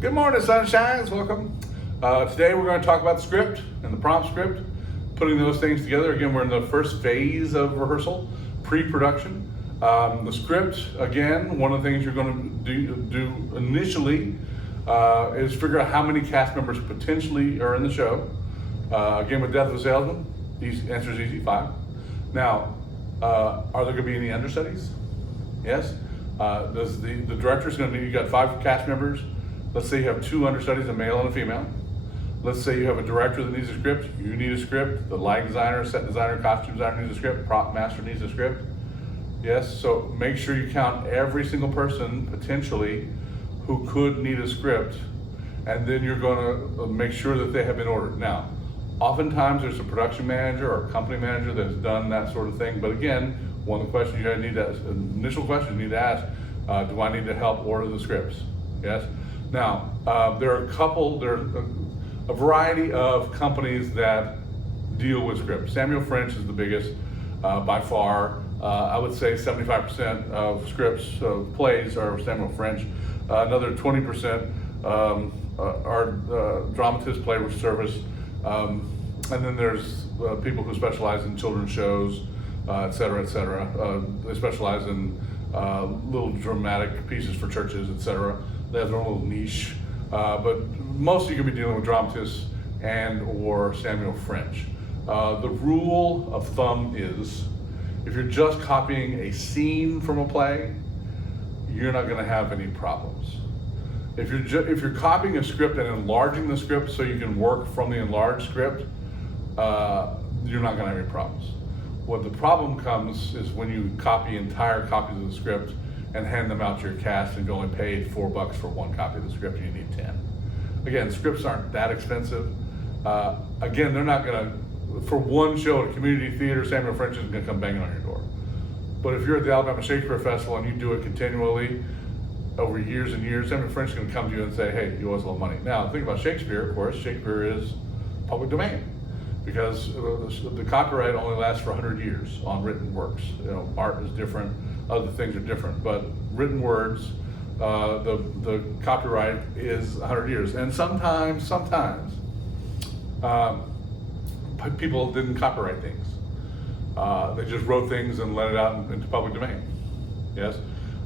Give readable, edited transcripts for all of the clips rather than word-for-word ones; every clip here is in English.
Good morning, sunshines. Welcome. Today we're going to talk about the script and the prompt script, putting those things together. Again, we're in the first phase of rehearsal, pre-production. The script, again, one of the things you're going to do initially is figure out how many cast members potentially are in the show. Again, with Death of a Salesman, the answer is easy, 5. Now, are there going to be any understudies? Yes. Does the director's going to need, you got 5 cast members. Let's say you have 2 understudies, a male and a female. Let's say you have a director that needs a script, you need a script, the lighting designer, set designer, costume designer needs a script, prop master needs a script. Yes, so make sure you count every single person potentially who could need a script, and then you're going to make sure that they have been ordered. Now, oftentimes there's a production manager or a company manager that's done that sort of thing, but again, one of the questions you need to ask, initial question you need to ask, do I need to help order the scripts? Yes. Now, there are a variety of companies that deal with scripts. Samuel French is the biggest by far. I would say 75% of scripts, plays are Samuel French. Another 20% are dramatists, play with service. And then there's people who specialize in children's shows, et cetera, et cetera. They specialize in little dramatic pieces for churches, et cetera. They have their own little niche, but mostly you're going to be dealing with dramatists and or Samuel French. The rule of thumb is, if you're just copying a scene from a play, you're not going to have any problems. If you're copying a script and enlarging the script so you can work from the enlarged script, you're not going to have any problems. What the problem comes is when you copy entire copies of the script and hand them out to your cast and you only paid $4 for one copy of the script and you need 10. Again, scripts aren't that expensive. Again, they're not gonna, for one show at a community theater, Samuel French isn't gonna come banging on your door. But if you're at the Alabama Shakespeare Festival and you do it continually over years and years, Samuel French is gonna come to you and say, hey, you owe us a little money. Now, think about Shakespeare, of course. Shakespeare is public domain, because the copyright only lasts for 100 years on written works. You know, art is different, other things are different, but written words, the copyright is 100 years. And sometimes, people didn't copyright things. They just wrote things and let it out into public domain, yes?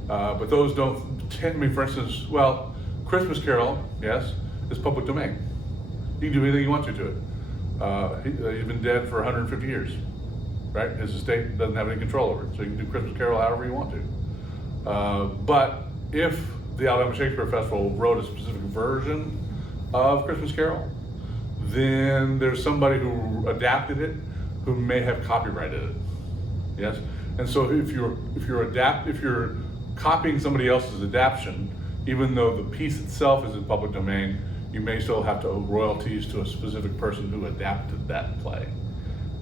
But those don't tend to be, for instance, well, Christmas Carol, yes, is public domain. You can do anything you want to it. He's been dead for 150 years, right? His estate doesn't have any control over it, so you can do Christmas Carol however you want to. But if the Alabama Shakespeare Festival wrote a specific version of Christmas Carol, then there's somebody who adapted it who may have copyrighted it, yes? And so if you're copying somebody else's adaptation, even though the piece itself is in public domain, you may still have to owe royalties to a specific person who adapted that play.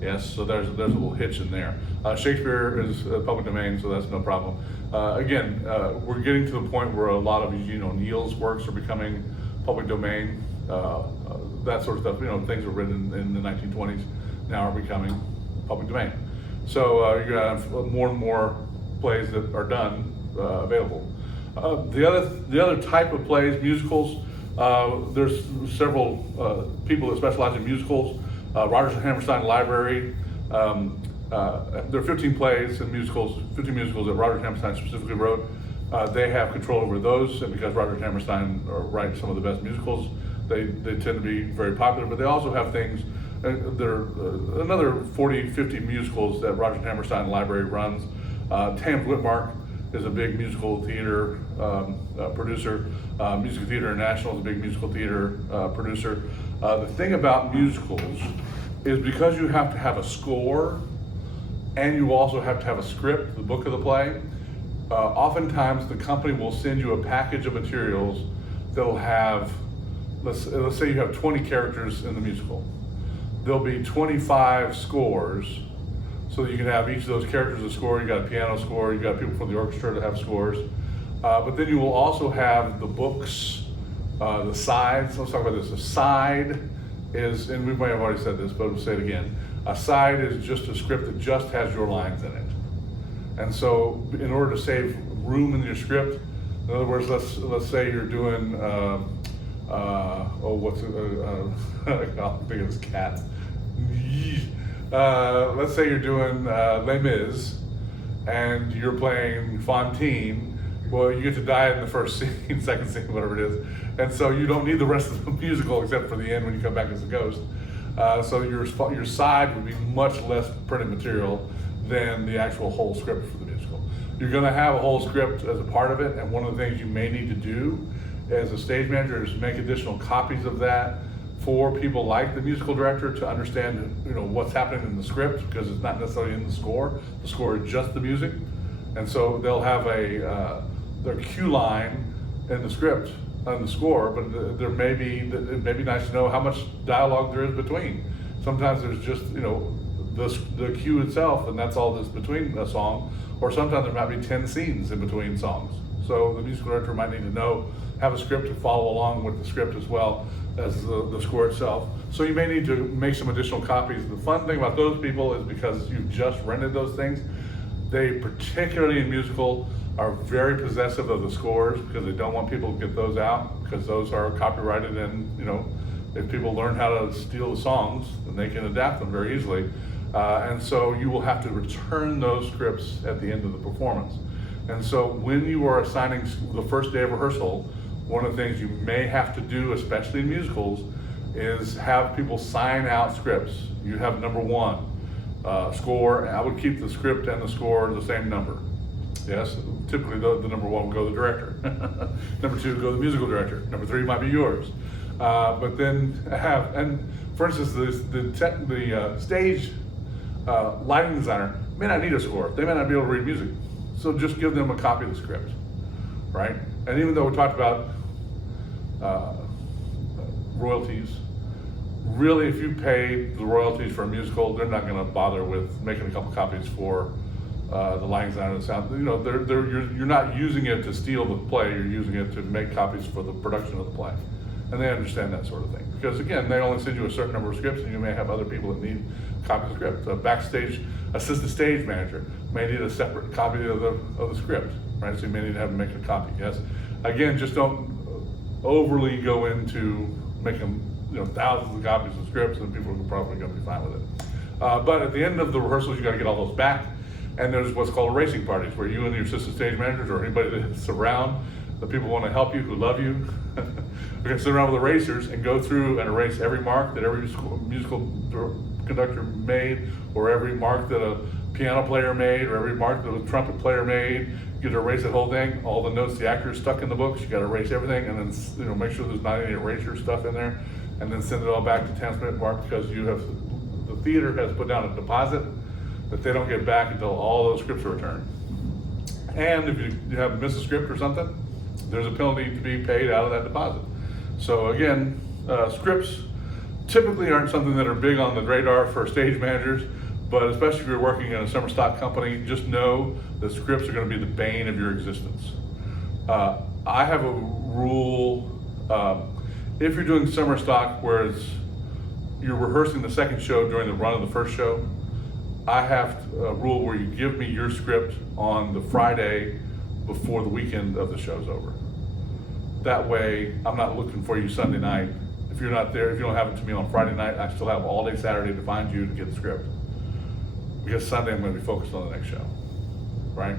Yes, so there's a little hitch in there. Shakespeare is public domain, so that's no problem. Again, we're getting to the point where a lot of Eugene O'Neill's works are becoming public domain, that sort of stuff. You know, things were written in the 1920s now are becoming public domain. So you're gonna have more and more plays that are done available. The other type of plays, musicals. There's several people that specialize in musicals. Rodgers and Hammerstein Library. There are 15 plays and musicals, 15 musicals that Rodgers and Hammerstein specifically wrote. They have control over those, and because Rodgers and Hammerstein write some of the best musicals, they tend to be very popular. But they also have things. There are another 40, 50 musicals that Rodgers and Hammerstein Library runs. Tams Whitmark is a big musical theater producer. Musical Theater International is a big musical theater producer. The thing about musicals is because you have to have a score and you also have to have a script, the book of the play, oftentimes the company will send you a package of materials that'll have, let's say you have 20 characters in the musical. There'll be 25 scores, so you can have each of those characters a score. You got a piano score, you got people from the orchestra to have scores. But then you will also have the books, the sides. Let's talk about this. The side is, and we might have already said this, but we'll say it again. A side is just a script that just has your lines in it. And so in order to save room in your script, in other words, let's say you're doing what's it? I'll think of this cat. Let's say you're doing Les Mis, and you're playing Fantine. Well, you get to die in the first scene, second scene, whatever it is, and so you don't need the rest of the musical except for the end when you come back as a ghost. So your side would be much less printed material than the actual whole script for the musical. You're going to have a whole script as a part of it, and one of the things you may need to do as a stage manager is make additional copies of that for people like the musical director to understand, what's happening in the script, because it's not necessarily in the score. The score is just the music, and so they'll have their cue line in the script on the score, but it may be nice to know how much dialogue there is between. Sometimes there's just the cue itself, and that's all that's between a song, or sometimes there might be 10 scenes in between songs. So the musical director might need to have a script to follow along with the script as well as the score itself. So you may need to make some additional copies. The fun thing about those people is because you've just rented those things, they, particularly in musical, are very possessive of the scores because they don't want people to get those out, because those are copyrighted, and if people learn how to steal the songs, then they can adapt them very easily. And so you will have to return those scripts at the end of the performance. And so when you are assigning the first day of rehearsal, one of the things you may have to do, especially in musicals, is have people sign out scripts. You have number one, score. I would keep the script and the score the same number. Yes, typically the number one will go to the director. Number two will go to the musical director. Number three might be yours. But then for instance, the stage lighting designer may not need a score. They may not be able to read music. So just give them a copy of the script, right? And even though we talked about royalties, really, if you pay the royalties for a musical, they're not going to bother with making a couple copies for the lighting design and the sound. You're not using it to steal the play. You're using it to make copies for the production of the play, and they understand that sort of thing. Because again, they only send you a certain number of scripts, and you may have other people that need copies of the script. A backstage assistant stage manager may need a separate copy of the script, right? So you may need to have them make a copy. Yes. Again, just don't overly go into making thousands of copies of scripts, and people are probably going to be fine with it. But at the end of the rehearsals, you got to get all those back. And there's what's called erasing parties, where you and your assistant stage managers or anybody that's around, the people who want to help you, who love you, are going to sit around with erasers and go through and erase every mark that every musical conductor made, or every mark that a piano player made, or every mark that a trumpet player made. You got to erase the whole thing, all the notes the actors stuck in the books. You got to erase everything, and then make sure there's not any erasure stuff in there, and then send it all back to 10th-minute mark, because the theater has put down a deposit that they don't get back until all those scripts are returned. And if you have missed a script or something, there's a penalty to be paid out of that deposit. So again, scripts typically aren't something that are big on the radar for stage managers, but especially if you're working in a summer stock company, just know that scripts are going to be the bane of your existence. I have a rule, if you're doing summer stock, whereas you're rehearsing the second show during the run of the first show, I have a rule where you give me your script on the Friday before the weekend of the show's over. That way, I'm not looking for you Sunday night. If you're not there, if you don't have it to me on Friday night, I still have all day Saturday to find you to get the script. Because Sunday I'm going to be focused on the next show, right?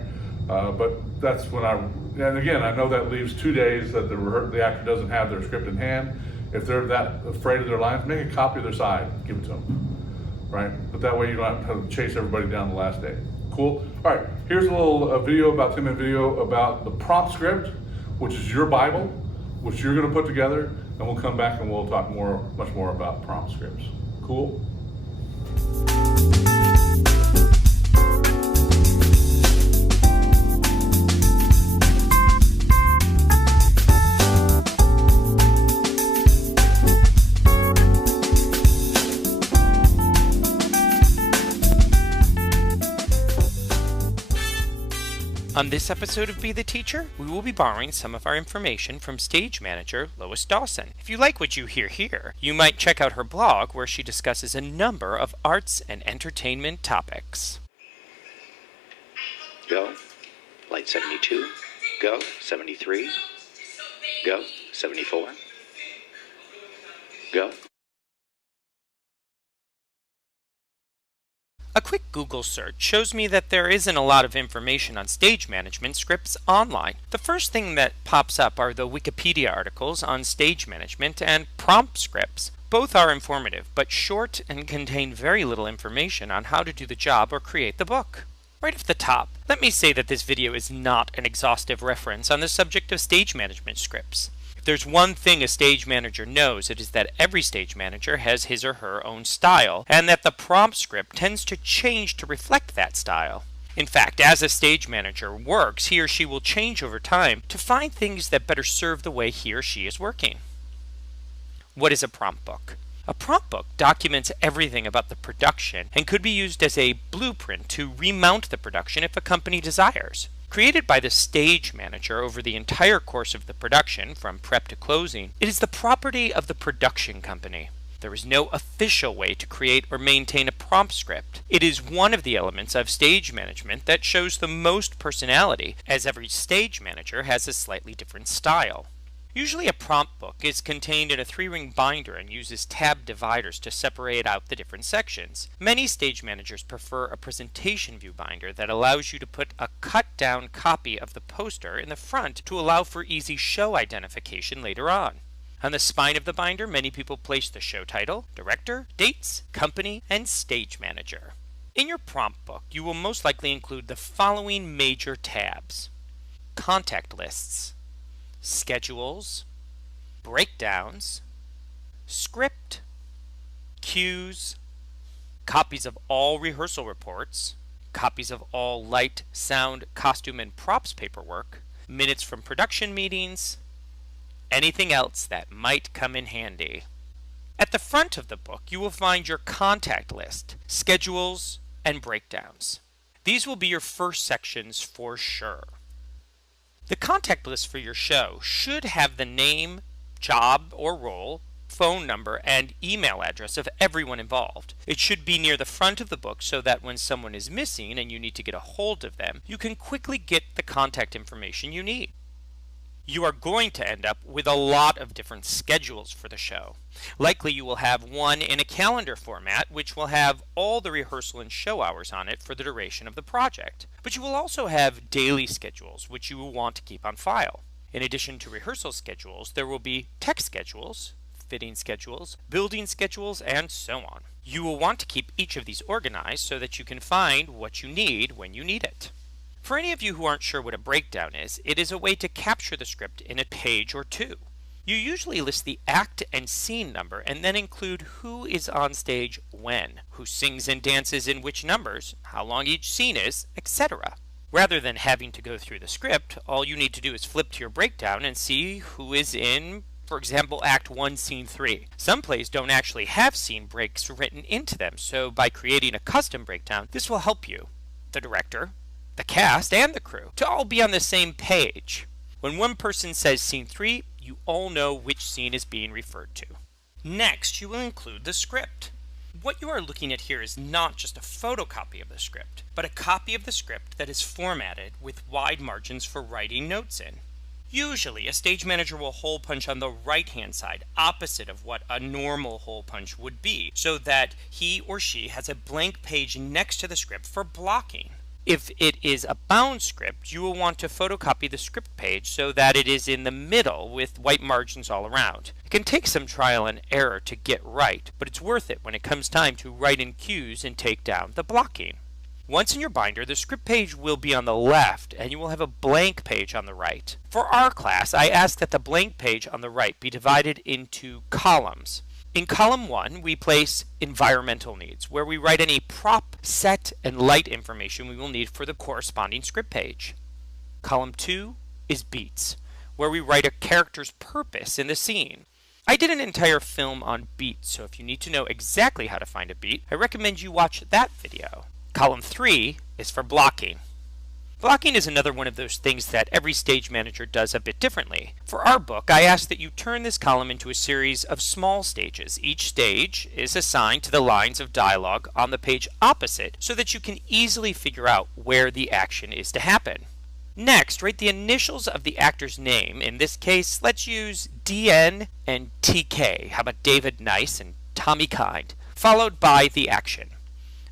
But that's when and again, I know that leaves 2 days that the actor doesn't have their script in hand. If they're that afraid of their lines, make a copy of their side, give it to them. Right? But that way you don't have to chase everybody down the last day. Cool? All right, here's a little video, about 10-minute video about the prompt script, which is your Bible, which you're going to put together, and we'll come back and we'll talk much more about prompt scripts. Cool? On this episode of Be the Teacher, we will be borrowing some of our information from stage manager Lois Dawson. If you like what you hear here, you might check out her blog where she discusses a number of arts and entertainment topics. Go. Light 72. Go. 73. Go. 74. Go. A quick Google search shows me that there isn't a lot of information on stage management scripts online. The first thing that pops up are the Wikipedia articles on stage management and prompt scripts. Both are informative, but short and contain very little information on how to do the job or create the book. Right off the top, let me say that this video is not an exhaustive reference on the subject of stage management scripts. If there's one thing a stage manager knows, it is that every stage manager has his or her own style, and that the prompt script tends to change to reflect that style. In fact, as a stage manager works, he or she will change over time to find things that better serve the way he or she is working. What is a prompt book? A prompt book documents everything about the production and could be used as a blueprint to remount the production if a company desires. Created by the stage manager over the entire course of the production, from prep to closing, it is the property of the production company. There is no official way to create or maintain a prompt script. It is one of the elements of stage management that shows the most personality, as every stage manager has a slightly different style. Usually a prompt book is contained in a 3-ring binder and uses tab dividers to separate out the different sections. Many stage managers prefer a presentation view binder that allows you to put a cut-down copy of the poster in the front to allow for easy show identification later on. On the spine of the binder, many people place the show title, director, dates, company, and stage manager. In your prompt book, you will most likely include the following major tabs: contact lists, schedules, breakdowns, script, cues, copies of all rehearsal reports, copies of all light, sound, costume, and props paperwork, minutes from production meetings, anything else that might come in handy. At the front of the book, you will find your contact list, schedules, and breakdowns. These will be your first sections for sure. The contact list for your show should have the name, job or role, phone number, and email address of everyone involved. It should be near the front of the book so that when someone is missing and you need to get a hold of them, you can quickly get the contact information you need. You are going to end up with a lot of different schedules for the show. Likely you will have one in a calendar format, which will have all the rehearsal and show hours on it for the duration of the project. But you will also have daily schedules, which you will want to keep on file. In addition to rehearsal schedules, there will be tech schedules, fitting schedules, building schedules, and so on. You will want to keep each of these organized so that you can find what you need when you need it. For any of you who aren't sure what a breakdown is, it is a way to capture the script in a page or two. You usually list the act and scene number and then include who is on stage when, who sings and dances in which numbers, how long each scene is, etc. Rather than having to go through the script, all you need to do is flip to your breakdown and see who is in, for example, Act 1, Scene 3. Some plays don't actually have scene breaks written into them, so by creating a custom breakdown, this will help you, the director, the cast, and the crew to all be on the same page. When one person says Scene 3, you all know which scene is being referred to. Next, you will include the script. What you are looking at here is not just a photocopy of the script, but a copy of the script that is formatted with wide margins for writing notes in. Usually, a stage manager will hole punch on the right-hand side, opposite of what a normal hole punch would be, so that he or she has a blank page next to the script for blocking. If it is a bound script, you will want to photocopy the script page so that it is in the middle with white margins all around. It can take some trial and error to get right, but it's worth it when it comes time to write in cues and take down the blocking. Once in your binder, the script page will be on the left and you will have a blank page on the right. For our class, I ask that the blank page on the right be divided into columns. In column 1, we place environmental needs, where we write any prop, set, and light information we will need for the corresponding script page. Column 2 is beats, where we write a character's purpose in the scene. I did an entire film on beats, so if you need to know exactly how to find a beat, I recommend you watch that video. Column 3 is for blocking. Blocking is another one of those things that every stage manager does a bit differently. For our book, I ask that you turn this column into a series of small stages. Each stage is assigned to the lines of dialogue on the page opposite so that you can easily figure out where the action is to happen. Next, write the initials of the actor's name. In this case, let's use DN and TK. How about David Nice and Tommy Kind? Followed by the action.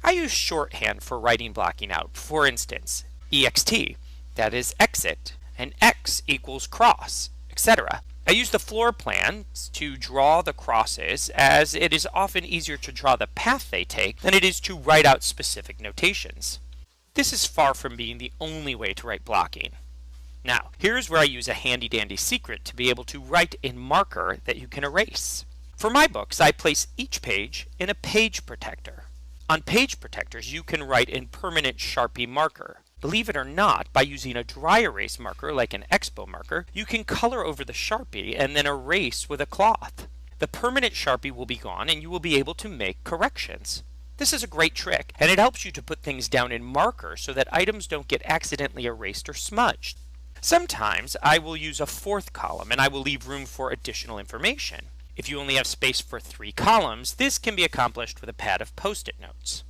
I use shorthand for writing blocking out. For instance, EXT, that is exit, and X equals cross, etc. I use the floor plans to draw the crosses, as it is often easier to draw the path they take than it is to write out specific notations. This is far from being the only way to write blocking. Now, here's where I use a handy-dandy secret to be able to write in marker that you can erase. For my books, I place each page in a page protector. On page protectors, you can write in permanent Sharpie marker. Believe it or not, by using a dry erase marker like an Expo marker, you can color over the Sharpie and then erase with a cloth. The permanent Sharpie will be gone and you will be able to make corrections. This is a great trick, and it helps you to put things down in marker so that items don't get accidentally erased or smudged. Sometimes I will use a fourth column and I will leave room for additional information. If you only have space for 3 columns, this can be accomplished with a pad of Post-it notes.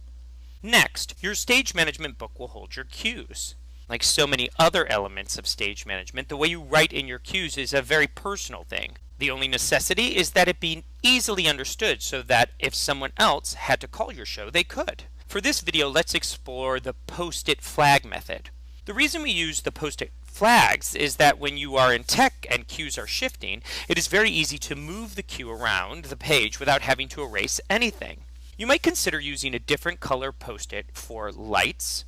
Next, your stage management book will hold your cues. Like so many other elements of stage management, the way you write in your cues is a very personal thing. The only necessity is that it be easily understood so that if someone else had to call your show, they could. For this video, let's explore the Post-it flag method. The reason we use the Post-it flags is that when you are in tech and cues are shifting, it is very easy to move the cue around the page without having to erase anything. You might consider using a different color Post-it for lights,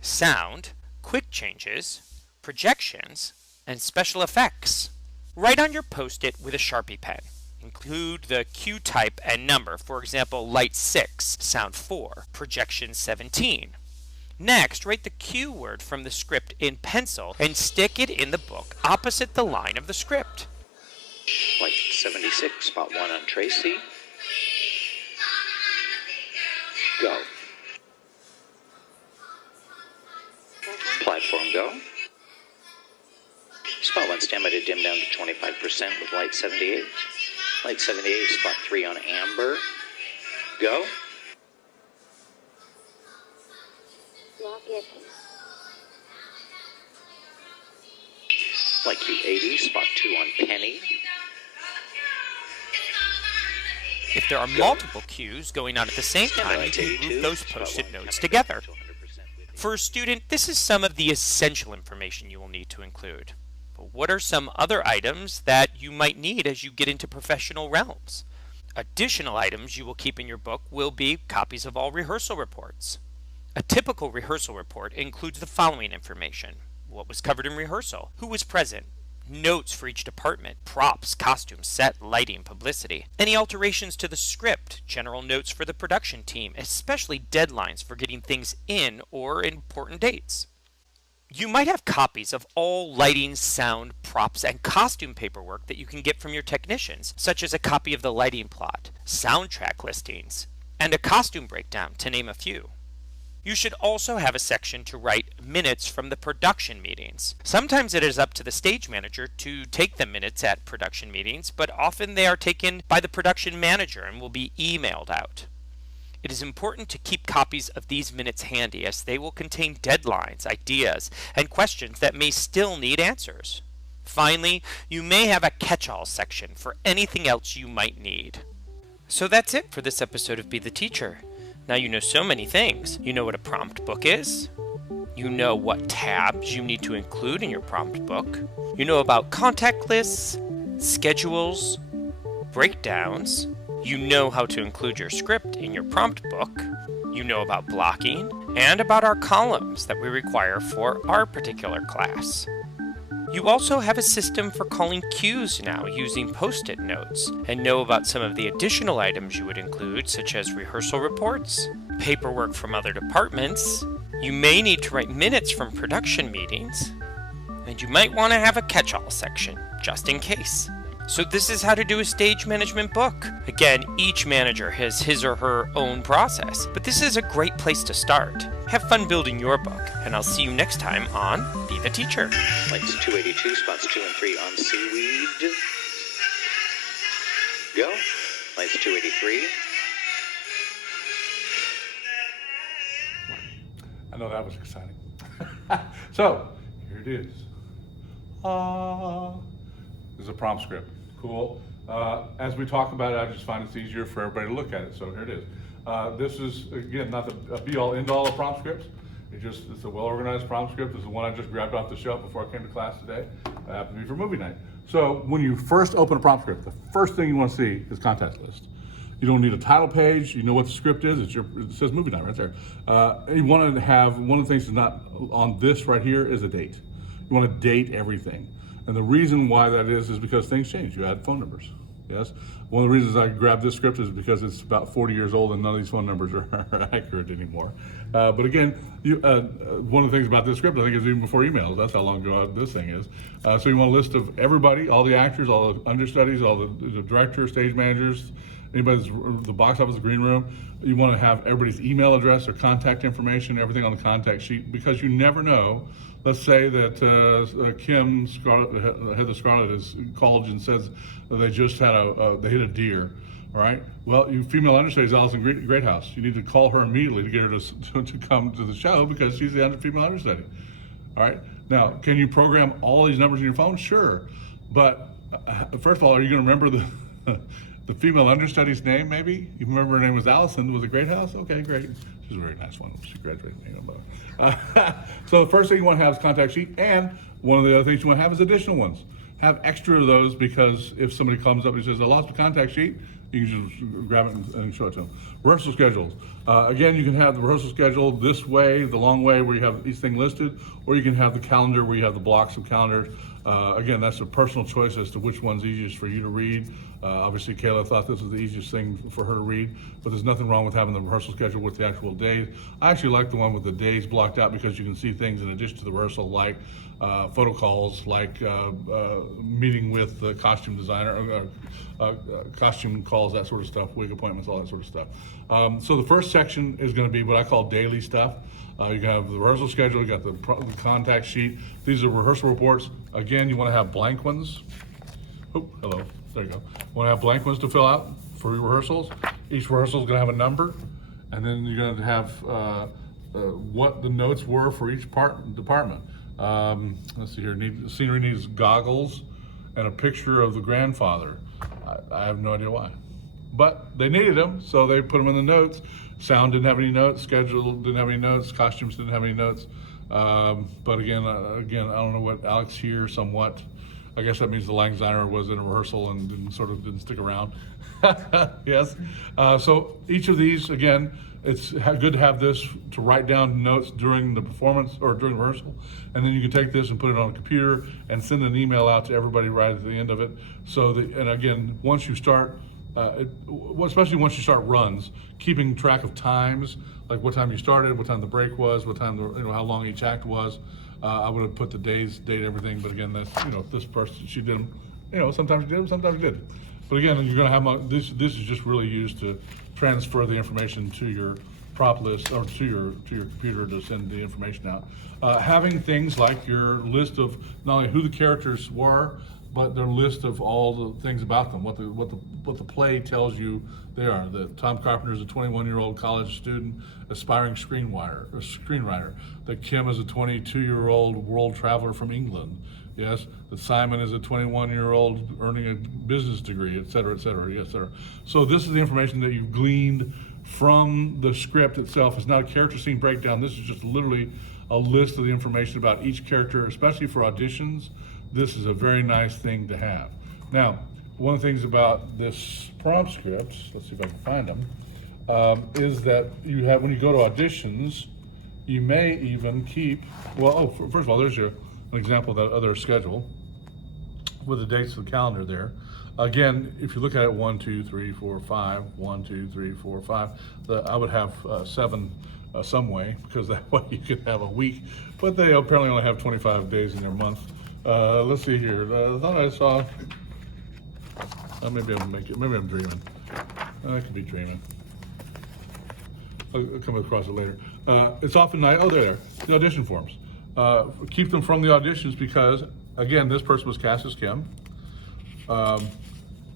sound, quick changes, projections, and special effects. Write on your Post-it with a Sharpie pen. Include the cue type and number, for example, light 6, sound 4, projection 17. Next, write the cue word from the script in pencil and stick it in the book opposite the line of the script. Light 76, spot 1 on Tracy. Go. Platform go. Spot 1 standby to dim down to 25% with light 78. Light 78, spot 3 on Amber. Go. Lock it. Light Q 80, spot 2 on Penny. If there are multiple cues going on at the same time, you can group those Post-it notes together. For a student, this is some of the essential information you will need to include. But what are some other items that you might need as you get into professional realms? Additional items you will keep in your book will be copies of all rehearsal reports. A typical rehearsal report includes the following information: what was covered in rehearsal, who was present, notes for each department, props, costumes, set, lighting, publicity, any alterations to the script, general notes for the production team, especially deadlines for getting things in or important dates. You might have copies of all lighting, sound, props, and costume paperwork that you can get from your technicians, such as a copy of the lighting plot, soundtrack listings, and a costume breakdown, to name a few. You should also have a section to write minutes from the production meetings. Sometimes it is up to the stage manager to take the minutes at production meetings, but often they are taken by the production manager and will be emailed out. It is important to keep copies of these minutes handy, as they will contain deadlines, ideas, and questions that may still need answers. Finally, you may have a catch-all section for anything else you might need. So that's it for this episode of Be the Teacher. Now you know so many things. You know what a prompt book is. You know what tabs you need to include in your prompt book. You know about contact lists, schedules, breakdowns. You know how to include your script in your prompt book. You know about blocking and about our columns that we require for our particular class. You also have a system for calling cues now using Post-it notes, and know about some of the additional items you would include, such as rehearsal reports, paperwork from other departments. You may need to write minutes from production meetings, and you might want to have a catch-all section, just in case. So this is how to do a stage management book. Again, each manager has his or her own process, but this is a great place to start. Have fun building your book, and I'll see you next time on Be the Teacher. Lights 282, spots 2 and 3 on Seaweed. Go. Lights 283. I know that was exciting. So, you're it is. This is a prompt script. Cool. As we talk about it, I just find it's easier for everybody to look at it. So here it is. This is, again, not the be-all, end-all of prompt scripts. It's a well-organized prompt script. This is the one I just grabbed off the shelf before I came to class today. It happened to be for movie night. So when you first open a prompt script, the first thing you want to see is contact list. You don't need a title page. You know what the script is. It says movie night right there. You want to have, one of the things that's not on this right here is a date. You want to date everything. And the reason why that is because things change. You add phone numbers. Yes. One of the reasons I grabbed this script is because it's about 40 years old and none of these phone numbers are accurate anymore. But again, one of the things about this script, I think, is even before emails. That's how long ago this thing is. So you want a list of everybody, all the actors, all the understudies, all the directors, stage managers, anybody that's the box office, the green room. You want to have everybody's email address or contact information, everything on the contact sheet, because you never know. Let's say that Kim Scarlett, Heather Scarlett, is called and says that they just had they hit a deer. All right. Well, you female understudy is Allison Greathouse. You need to call her immediately to get her to come to the show because she's the female understudy. All right. Now, can you program all these numbers in your phone? Sure, but first of all, are you going to remember the female understudy's name? Maybe you remember her name was Allison. Was it Greathouse? Okay, great. She's a very nice one. She graduated. So the first thing you want to have is contact sheet, and one of the other things you want to have is additional ones. Have extra of those because if somebody comes up and says, "I lost a contact sheet," you can just grab it and show it to them. Rehearsal schedules. Again, you can have the rehearsal schedule this way, the long way, where you have each thing listed, or you can have the calendar where you have the blocks of calendars. Again, that's a personal choice as to which one's easiest for you to read. Obviously, Kayla thought this was the easiest thing for her to read, but there's nothing wrong with having the rehearsal schedule with the actual days. I actually like the one with the days blocked out because you can see things in addition to the rehearsal, like photo calls, like meeting with the costume designer, costume calls, that sort of stuff, wig appointments, all that sort of stuff. So the first section is going to be what I call daily stuff. You can have the rehearsal schedule, you got the contact sheet. These are rehearsal reports. Again, you want to have blank ones. Oh, hello. There you go. Want to have blank ones to fill out for your rehearsals. Each rehearsal is going to have a number, and then you're going to have what the notes were for each department. Let's see here. Scenery needs goggles and a picture of the grandfather. I have no idea why, but they needed them, so they put them in the notes. Sound didn't have any notes. Schedule didn't have any notes. Costumes didn't have any notes. But again, I don't know what Alex here somewhat. I guess that means the line designer was in a rehearsal and didn't stick around. Yes. So each of these, again, it's good to have this to write down notes during the performance or during rehearsal, and then you can take this and put it on a computer and send an email out to everybody right at the end of it. So and again, once you start, especially once you start runs, keeping track of times, like what time you started, what time the break was, what time how long each act was. I would have put the date, everything. But again, that's this person, she did them. Sometimes she did them, sometimes she didn't. But again, you're going to have this. This is just really used to transfer the information to your prop list or to your computer to send the information out. Having things like your list of not only who the characters were, but their list of all the things about them, what the play tells you they are. That Tom Carpenter is a 21-year-old college student, aspiring screenwriter. That Kim is a 22-year-old world traveler from England. Yes. That Simon is a 21-year-old earning a business degree, et cetera, et cetera, et cetera. So this is the information that you've gleaned from the script itself. It's not a character scene breakdown. This is just literally a list of the information about each character, especially for auditions. This is a very nice thing to have. Now, one of the things about this prompt script, let's see if I can find them, is that you have, when you go to auditions, you may even keep, first of all, there's an example of that other schedule with the dates of the calendar there. Again, if you look at it 1, 2, 3, 4, 5, 1, 2, 3, 4, 5, I would have 7 some way, because that way you could have a week, but they apparently only have 25 days in their month. Let's see here. I thought I saw. Maybe I'm dreaming. I could be dreaming. I'll come across it later. It's often nice. Oh, there. The audition forms. Keep them from the auditions because, again, this person was cast as Kim. I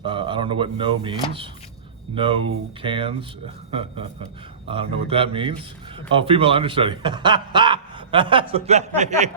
don't know what no means. No cans. I don't know what that means. Oh, female understudy. That's what that means.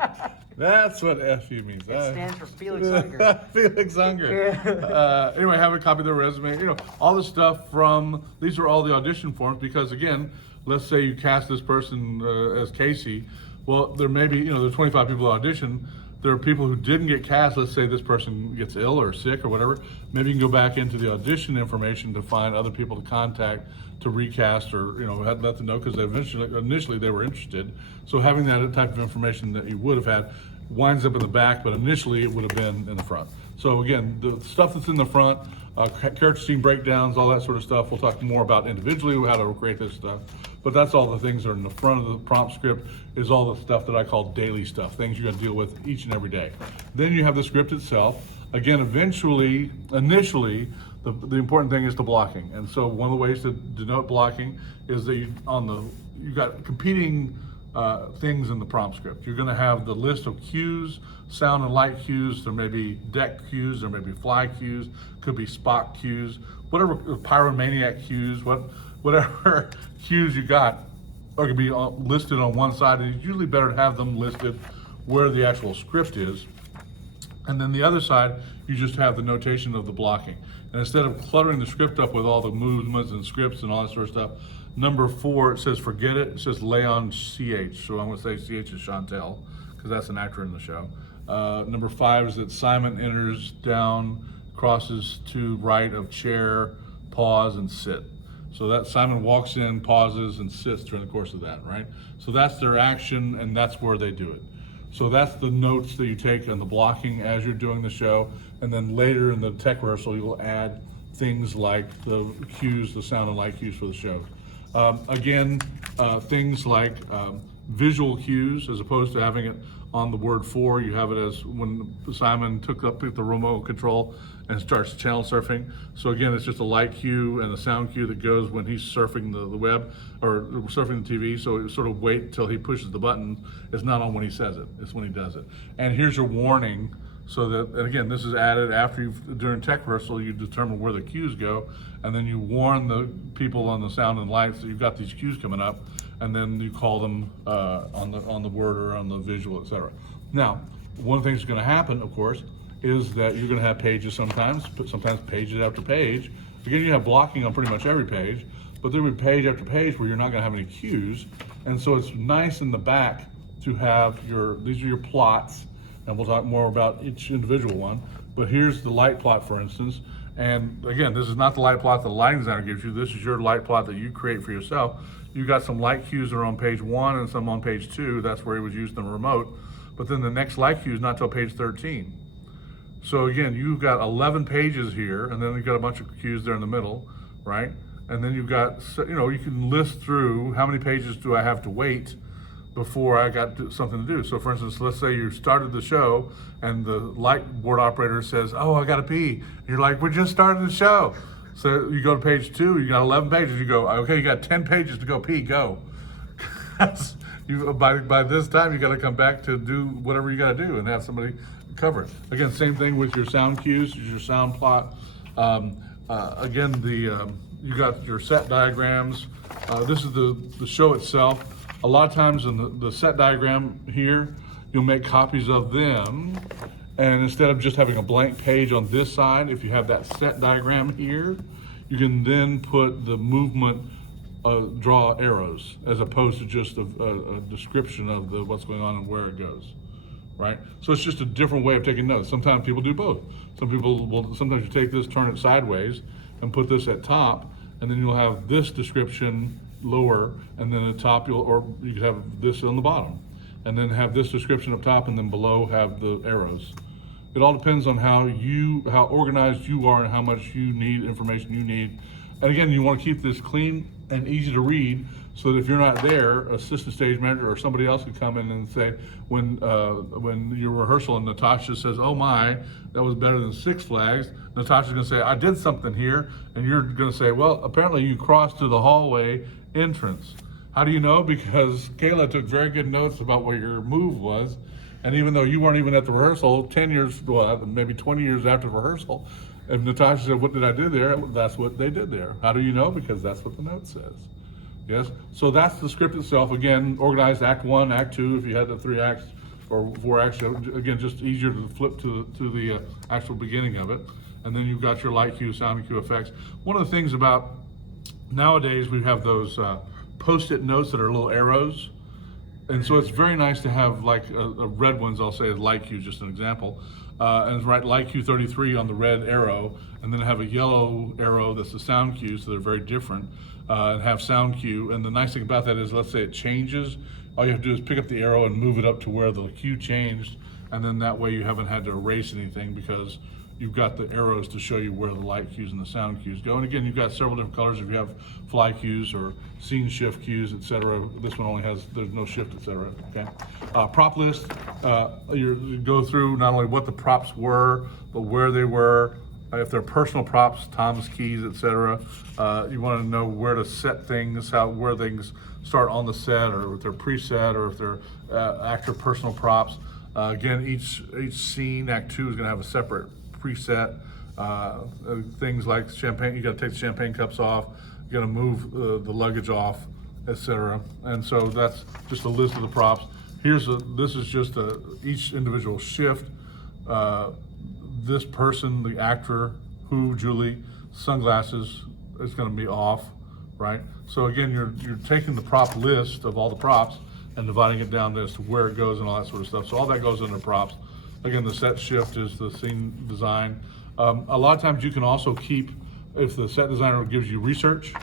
That's what FU means. It stands for Felix Unger. Felix Unger. Anyway, have a copy of their resume. You know, all the stuff from, these are all the audition forms because, again, let's say you cast this person as Casey. Well, there may be, you know, there's 25 people that audition. There are people who didn't get cast. Let's say this person gets ill or sick or whatever. Maybe you can go back into the audition information to find other people to contact to recast, or, you know, let them know, because initially they were interested. So having that type of information that you would have had winds up in the back, but initially it would have been in the front. So again, the stuff that's in the front, character scene breakdowns, all that sort of stuff. We'll talk more about individually how to create this stuff. But that's all the things that are in the front of the prompt script, is all the stuff that I call daily stuff, things you're gonna deal with each and every day. Then you have the script itself. Again, initially, the important thing is the blocking. And so one of the ways to denote blocking is that you got competing things in the prompt script. You're gonna have the list of cues, sound and light cues. There may be deck cues, there may be fly cues, could be Spock cues, whatever, pyromaniac cues, whatever cues you got are gonna be listed on one side, and it's usually better to have them listed where the actual script is. And then the other side, you just have the notation of the blocking. And instead of cluttering the script up with all the movements and scripts and all that sort of stuff, number 4, it says forget it. It says lay on CH. So I'm gonna say CH is Chantel, because that's an actor in the show. Number 5 is that Simon enters down, crosses to right of chair, pause, and sit. So that Simon walks in, pauses, and sits during the course of that, right? So that's their action, and that's where they do it. So that's the notes that you take on the blocking as you're doing the show. And then later in the tech rehearsal, you'll add things like the cues, the sound and light cues for the show. Again, things like visual cues, as opposed to having it on the word for, you have it as when Simon took up the remote control and starts channel surfing. So again, it's just a light cue and a sound cue that goes when he's surfing the web or surfing the TV. So it sort of wait till he pushes the button. It's not on when he says it, it's when he does it. And here's your warning. So that, and again, this is added after during tech rehearsal, you determine where the cues go, and then you warn the people on the sound and lights that you've got these cues coming up, and then you call them on the word or on the visual, etc. Now, one of the things that's going to happen, of course, is that you're going to have pages sometimes pages after page. Again, you have blocking on pretty much every page, but there will be page after page where you're not going to have any cues, and so it's nice in the back to have these are your plots. And we'll talk more about each individual one. But here's the light plot, for instance. And again, this is not the light plot that the lighting designer gives you. This is your light plot that you create for yourself. You got some light cues that are on page 1 and some on page 2. That's where he was using the remote. But then the next light cue is not till page 13. So again, you've got 11 pages here, and then you've got a bunch of cues there in the middle, right? And then you've got, you can list through how many pages do I have to wait before I got something to do. So for instance, let's say you started the show and the light board operator says, oh, I gotta pee. And you're like, we just started the show. So you go to page 2, you got 11 pages, you go, okay, you got 10 pages to go pee, go. By this time, you gotta come back to do whatever you gotta do and have somebody cover it. Again, same thing with your sound cues, your sound plot. Again, you got your set diagrams. This is the show itself. A lot of times in the set diagram here, you'll make copies of them, and instead of just having a blank page on this side, if you have that set diagram here, you can then put the movement, draw arrows, as opposed to just a description of what's going on and where it goes, right? So it's just a different way of taking notes. Sometimes people do both. Sometimes you take this, turn it sideways, and put this at top, and then you'll have this description lower, and then at the top you could have this on the bottom, and then have this description up top, and then below have the arrows. It all depends on how organized you are and how much information you need. And again, you want to keep this clean and easy to read, so that if you're not there, assistant stage manager or somebody else could come in and say, when your rehearsal and Natasha says, oh my, that was better than Six Flags, Natasha's gonna say, I did something here, and you're gonna say, well, apparently you crossed to the hallway entrance. How do you know? Because Kayla took very good notes about what your move was, and even though you weren't even at the rehearsal, 10 years, well, maybe 20 years after the rehearsal, if Natasha said, what did I do there? That's what they did there. How do you know? Because that's what the note says. Yes, so that's the script itself. Again, organized Act 1, Act 2, if you had the 3 acts or before actually, again, just easier to flip to the actual beginning of it. And then you've got your light cue, sound cue effects. One of the things about nowadays, we have those post-it notes that are little arrows. And so it's very nice to have like a red ones, I'll say light cue, just an example. And write light cue 33 on the red arrow, and then have a yellow arrow that's the sound cue, so they're very different, and have sound cue. And the nice thing about that is, let's say it changes, all you have to do is pick up the arrow and move it up to where the cue changed, and then that way you haven't had to erase anything because you've got the arrows to show you where the light cues and the sound cues go. And again, you've got several different colors if you have fly cues or scene shift cues, etc. This one only has, there's no shift, etc. Okay. Prop list, you go through not only what the props were, but where they were. If they're personal props, Tom's keys, etc. You want to know where to set things, where things start on the set, or if they're preset, or if they're actor personal props. Again, each scene, Act 2 is going to have a separate preset. Things like champagne, you got to take the champagne cups off, you got to move the luggage off, etc. And so that's just a list of the props. This is just each individual shift. This person, the actor, Julie, sunglasses is going to be off, right? So again, you're taking the prop list of all the props and dividing it down as to where it goes and all that sort of stuff. So all that goes under props. Again, the set shift is the scene design. A lot of times you can also keep, if the set designer gives you research,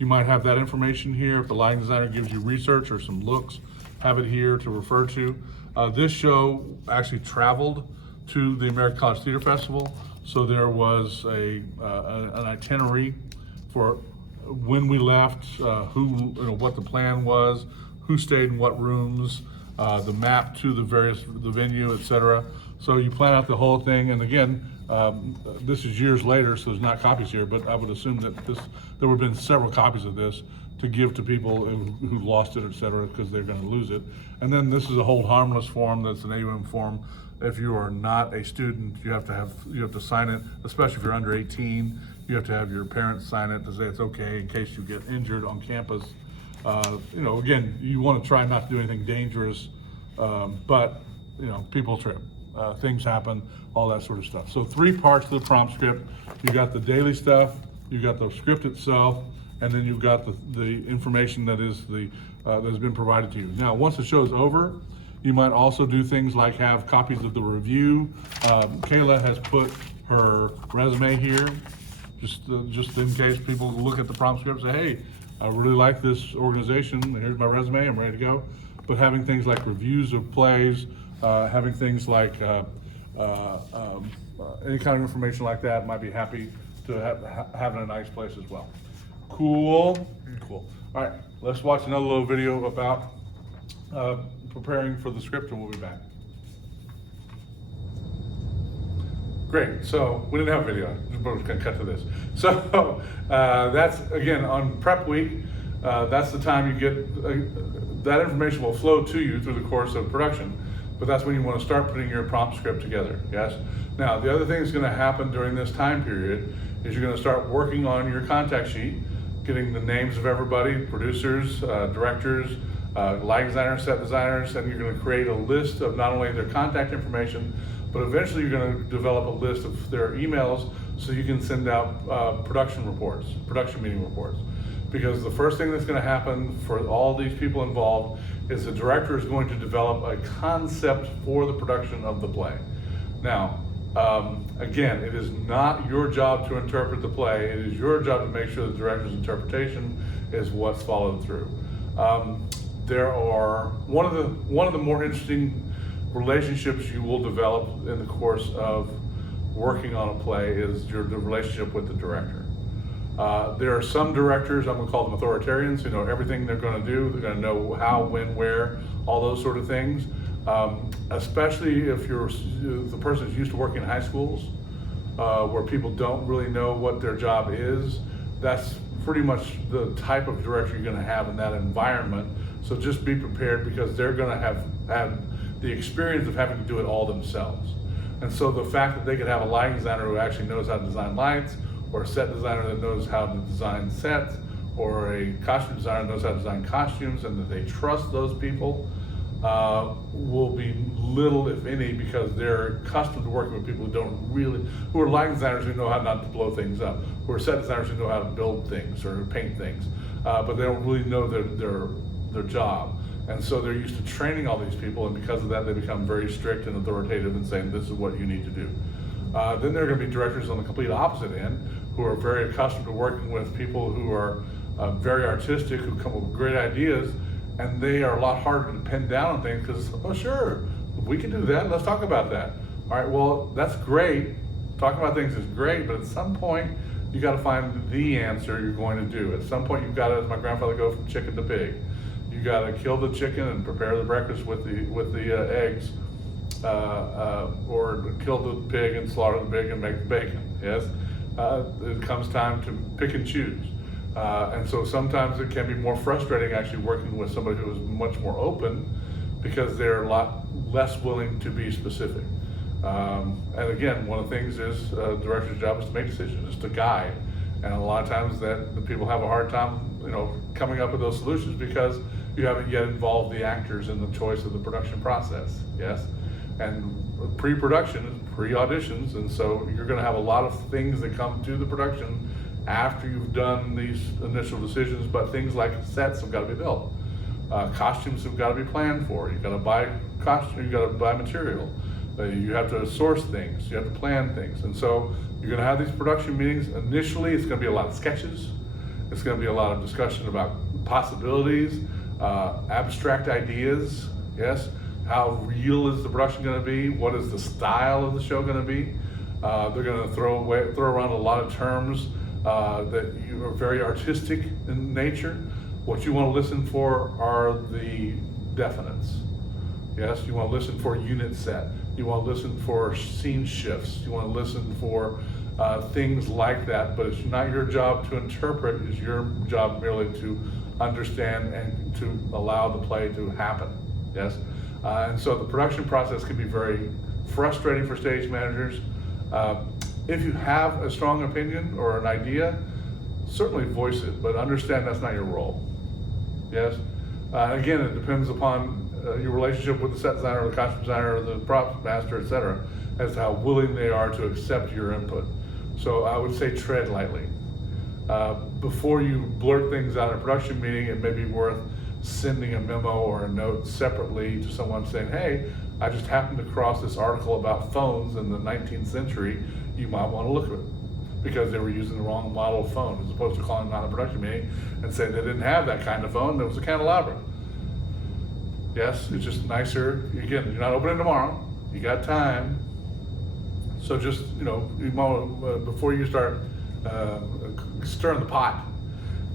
you might have that information here. If the lighting designer gives you research or some looks, have it here to refer to. This show actually traveled to the American College Theater Festival, so there was an itinerary for when we left, what the plan was, who stayed in what rooms, the map to the venue, etc. So you plan out the whole thing, and again, this is years later, so there's not copies here, but I would assume that there would have been several copies of this to give to people who lost it, etc., because they're going to lose it. And then this is a hold harmless form. That's an AUM form. If you are not a student, you have to sign it, especially if you're under 18. You have to have your parents sign it to say it's okay in case you get injured on campus. Again, you want to try not to do anything dangerous, but people trip, things happen, all that sort of stuff. So 3 parts to the prompt script. You got the daily stuff, you got the script itself, and then you've got the information that is that has been provided to you. Now, once the show's over, you might also do things like have copies of the review. Kayla has put her resume here, just in case people look at the prompt script and say, hey, I really like this organization, here's my resume, I'm ready to go. But having things like reviews of plays, having things like any kind of information like that, might be happy to have in a nice place as well. Cool. All right, let's watch another little video about preparing for the script, and we'll be back. Great, so we didn't have a video, but we're just gonna cut to this. So that's, again, on prep week, that's the time you get, that information will flow to you through the course of production, but that's when you wanna start putting your prompt script together, yes? Now, the other thing that's gonna happen during this time period is you're gonna start working on your contact sheet, getting the names of everybody, producers, directors, lighting designers, set designers, and you're going to create a list of not only their contact information, but eventually you're going to develop a list of their emails so you can send out production meeting reports. Because the first thing that's going to happen for all these people involved is the director is going to develop a concept for the production of the play. Now, again, it is not your job to interpret the play. It is your job to make sure the director's interpretation is what's followed through. There are one of the more interesting relationships you will develop in the course of working on a play is the relationship with the director. There are some directors, I'm going to call them authoritarians, who know everything they're going to do. They're going to know how, when, where, all those sort of things. Especially if you're the person who's used to working in high schools, where people don't really know what their job is. That's pretty much the type of director you're going to have in that environment. So just be prepared, because they're going to have the experience of having to do it all themselves. And so the fact that they could have a lighting designer who actually knows how to design lights, or a set designer that knows how to design sets, or a costume designer that knows how to design costumes, and that they trust those people, will be little, if any, because they're accustomed to working with people who are lighting designers who know how not to blow things up, who are set designers who know how to build things or paint things, but they don't really know their job. And so they're used to training all these people, and because of that, they become very strict and authoritative in saying, this is what you need to do. Then there are going to be directors on the complete opposite end who are very accustomed to working with people who are very artistic, who come up with great ideas, and they are a lot harder to pin down on things because, oh sure, we can do that, let's talk about that. All right, well, that's great. Talking about things is great, but at some point, you got to find the answer you're going to do. At some point, you've got to, as my grandfather, go from chicken to pig. You got to kill the chicken and prepare the breakfast with the eggs, or kill the pig and slaughter the pig and make the bacon. Yes, it comes time to pick and choose, and so sometimes it can be more frustrating actually working with somebody who is much more open because they're a lot less willing to be specific. And again, one of the things is the director's job is to make decisions, is to guide, and a lot of times that the people have a hard time, coming up with those solutions because you haven't yet involved the actors in the choice of the production process. Yes, and pre-production, pre-auditions, and so you're going to have a lot of things that come to the production after you've done these initial decisions. But things like sets have got to be built, costumes have got to be planned for. You've got to buy costume, you've got to buy material. You have to source things, you have to plan things. And so you're going to have these production meetings. Initially, it's going to be a lot of sketches. It's going to be a lot of discussion about possibilities, abstract ideas, yes? How real is the production going to be? What is the style of the show going to be? They're going to throw around a lot of terms that are very artistic in nature. What you want to listen for are the definites. Yes, you want to listen for unit set. You want to listen for scene shifts. You want to listen for things like that, but it's not your job to interpret. It's your job merely to understand and to allow the play to happen. Yes, and so the production process can be very frustrating for stage managers. If you have a strong opinion or an idea, certainly voice it, but understand that's not your role. Yes, again, it depends upon your relationship with the set designer or the costume designer or the prop master, etc., as to how willing they are to accept your input. So I would say tread lightly. Before you blurt things out in a production meeting, it may be worth sending a memo or a note separately to someone saying, hey, I just happened to cross this article about phones in the 19th century. You might want to look at it, because they were using the wrong model of phone, as opposed to calling them out in a production meeting and saying they didn't have that kind of phone, there was a candelabra. Yes, it's just nicer. Again, you're not opening tomorrow. You got time. So just, you might, before you start stirring the pot,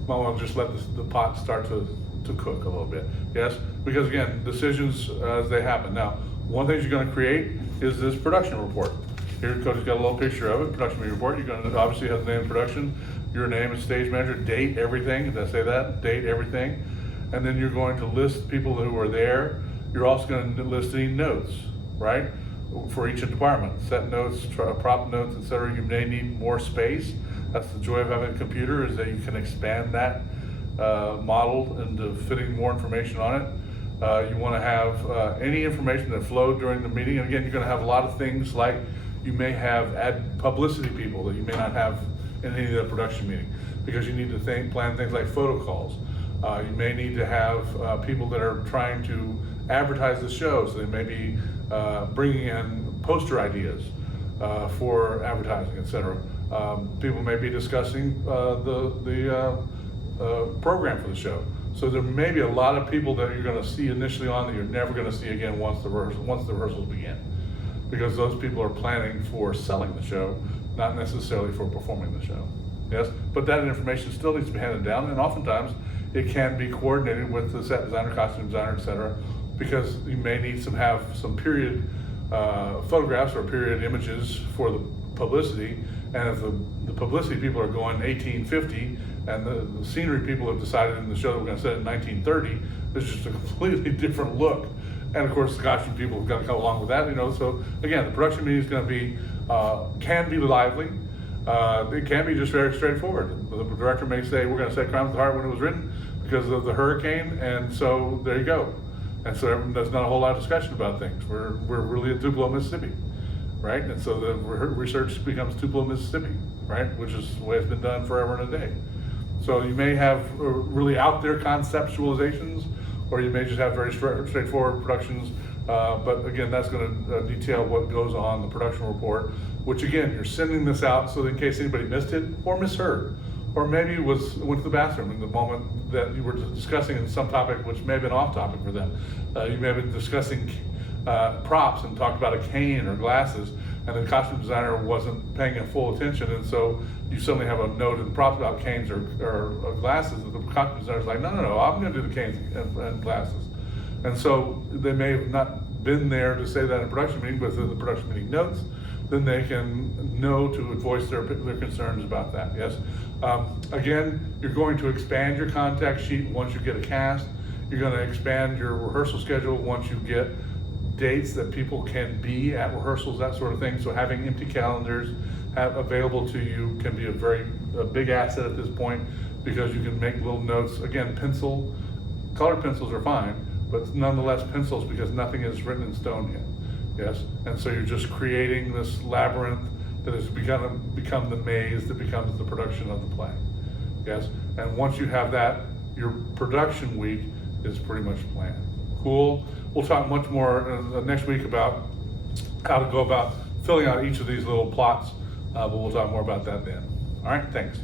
you might want to just let the pot start to cook a little bit. Yes, because again, decisions as they happen. Now, one thing you're going to create is this production report. Here, Cody's got a little picture of it, production report. You're going to obviously have the name of production, your name as stage manager, date everything. Did I say that? Date everything. And then you're going to list people who are there. You're also going to list any notes, right? For each department, set notes, prop notes, etc. You may need more space. That's the joy of having a computer, is that you can expand that model into fitting more information on it. You want to have any information that flowed during the meeting. And again, you're going to have a lot of things like you may have publicity people that you may not have in any of the production meeting, because you need to plan things like photo calls. You may need to have people that are trying to advertise the show, so they may be bringing in poster ideas for advertising, etc. People may be discussing the program for the show. So there may be a lot of people that you're going to see initially on that you're never going to see again once the rehearsals begin, because those people are planning for selling the show, not necessarily for performing the show. Yes, but that information still needs to be handed down, and oftentimes it can be coordinated with the set designer, costume designer, etc., because you may need have some period photographs or period images for the publicity. And if the publicity people are going 1850 and the scenery people have decided in the show that we're going to set it in 1930, there's just a completely different look. And of course, the costume people have got to come along with that, So again, the production meeting is going to be, can be lively. It can be just very straightforward. The director may say, we're going to set Crime of the Heart when it was written because of the hurricane, and so there you go. And so there's not a whole lot of discussion about things. We're really at Tupelo, Mississippi, right? And so the research becomes Tupelo, Mississippi, right? Which is the way it's been done forever and a day. So you may have really out there conceptualizations, or you may just have very straightforward productions. But again, that's going to detail what goes on the production report, which again, you're sending this out so that in case anybody missed it or misheard, or maybe went to the bathroom in the moment that you were discussing some topic which may have been off topic for them. You may have been discussing props and talked about a cane or glasses, and the costume designer wasn't paying it full attention, and so you suddenly have a note in the props about canes or glasses, and the costume designer's like, no, I'm going to do the canes and glasses. And so they may have not been there to say that in a production meeting, but in the production meeting notes, then they can know to voice their concerns about that, yes? Again, you're going to expand your contact sheet once you get a cast. You're going to expand your rehearsal schedule once you get dates that people can be at rehearsals, that sort of thing. So having empty calendars available to you can be a big asset at this point, because you can make little notes. Again, colored pencils are fine, but nonetheless pencils, because nothing is written in stone yet, yes? And so you're just creating this labyrinth that has become the maze that becomes the production of the play, yes? And once you have that, your production week is pretty much planned. Cool. We'll talk much more next week about how to go about filling out each of these little plots, but we'll talk more about that then. All right, thanks.